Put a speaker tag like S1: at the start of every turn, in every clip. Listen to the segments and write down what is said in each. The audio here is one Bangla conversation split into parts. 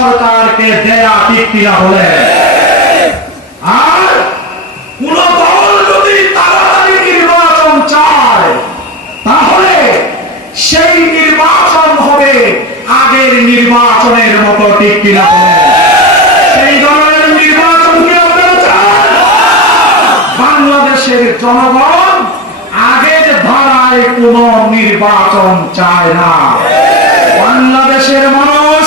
S1: সরকারকে দেয়া ঠিক বলে আর কোন দল যদি তাড়াতাড়ি নির্বাচন চায়, তাহলে সেই নির্বাচন হবে আগের নির্বাচনের মতো সেই ধরনের নির্বাচন কি বাংলাদেশের জনগণ আগের ধারায় কোন নির্বাচন চায় না বাংলাদেশের মানুষ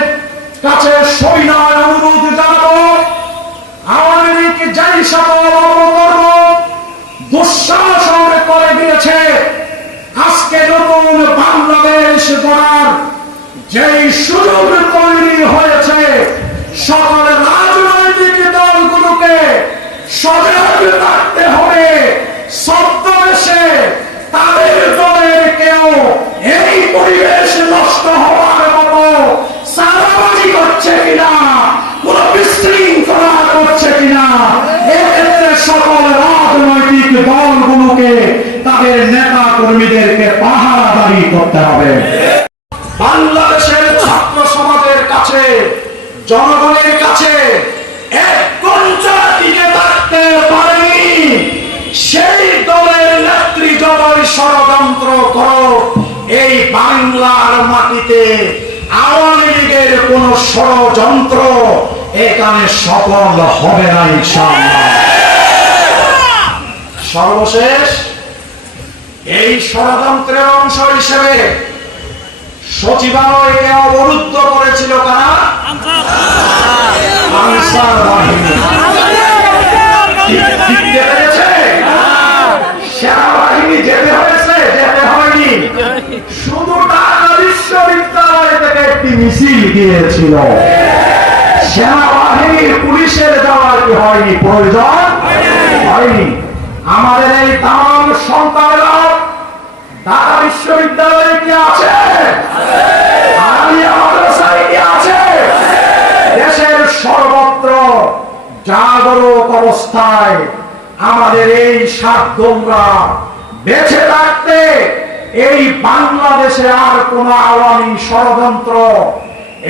S1: গড়ার যেই সুযোগ তৈরি হয়েছে, সকল রাজনৈতিক দলগুলোকে সজাগ থাকতে হবে। ছদ্মবেশে তাদের দলের কেউ এই পরিবেশ নষ্ট হওয়ার মতো সারাবাজি করছে কিনা, কোন বিশৃঙ্খলা করছে কিনা, এক্ষেত্রে সকল রাজনৈতিক দলগুলোকে তাদের নেতা কর্মীদেরকে পাহারাদারি করতে হবে। বাংলাদেশের ছাত্র সমাজের কাছে, জনগণের কাছে সেই দলের নেত্রী ষড়যন্ত্র করো, এই বাংলার মাটিতে আওয়ামী লীগের কোন ষড়যন্ত্র এখানে সফল হবে না সর্বশেষ এই ষড়যন্ত্রের অংশ হিসেবে সচিবালয়কে অবরুদ্ধ করেছিল ঢাকা বিশ্ববিদ্যালয় একটি মিছিল সেনাবাহিনীর পুলিশের যাওয়ার হয়নি, প্রয়োজন হয়নি। আমাদের এই তাম সন্তানেরা ঢাকা বিশ্ববিদ্যালয়ে কি আছে? দেশের সর্বত্র জাগরুক অবস্থায় আমাদের এই বেঁচে থাকতে এই বাংলাদেশে আর কোন আওয়ামী ষড়যন্ত্র,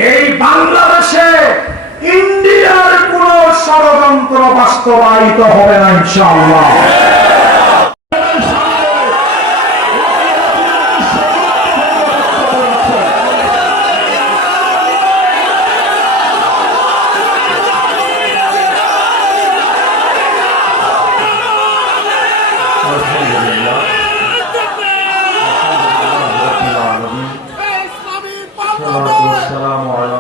S1: এই বাংলাদেশে ইন্ডিয়ার কোন ষড়যন্ত্র বাস্তবায়িত হবে না